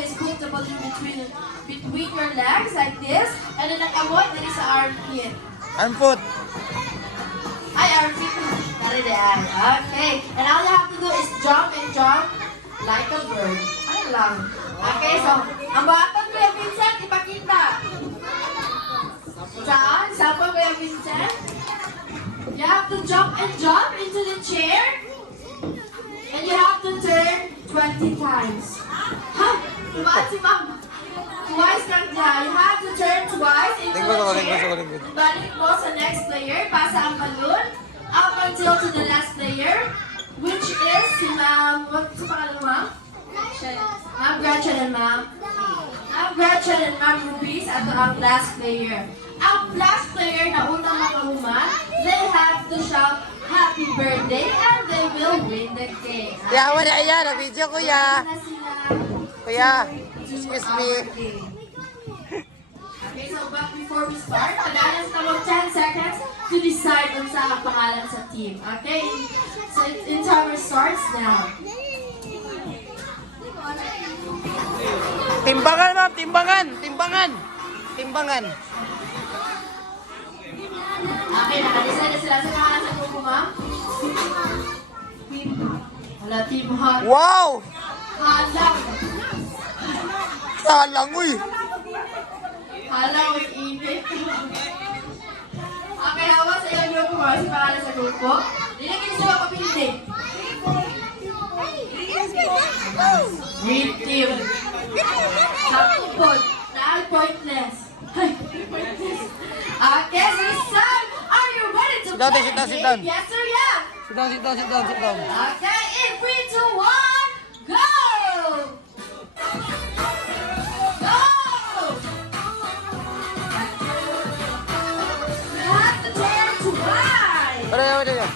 is put the balloon between your legs like this, and then nag-abot na sa armpit. Armpit. Ay, armpit. Dari dyan. Okay. And all you have to do is jump and jump like a bird. Ano lang. Okay, so, ang baton ko yung Vincent, ipakita. Saan? Saan pa Kuya Vincent? You have to jump and jump into the chair. And you have to turn 20 times. Ha? Tumaan si Ma'am. Twice lang dyan. You have to turn twice into the chair. Balik mo sa next player. Pasa ang balloon. Up until to the last player. Which is si Ma'am. What's the pangalan, Ma'am? Ma'am Gretchen and Ma'am Ruiz at ang last player. Ang last player na unang makahuman, they have to shout happy birthday and they will win the game. Kuya, wala yan. Nag-video, kuya. Na sila Kuya, to excuse our me. game. Okay, so but before we start, kailangan na mag 10 seconds to decide kung saan ang pangalan sa team. Okay? So in timer starts now. Timbangan, ma'am. Timbangan. Timbangan. Timbangan. Okay, nakadecide na sila sa pangalan sa grupo, ma'am. Wala, Team Hot. Wow! Halang. Salang, uy. Halang, with init. Okay, hawa sa iyo grupo, ma'am. Sa pangalan sa grupo. Nilagyan sa mga papildi. Green team. Sakto po. Dahil pointless. Ay, pointless. Okay, so son, are you ready to Sit down, play sit down, the sit game? down. Yes or yes? Sit down, sit down, sit down, sit down. Okay, in 3, 2, 1, go! Go! You have to turn twice. Wala yan, wala yan.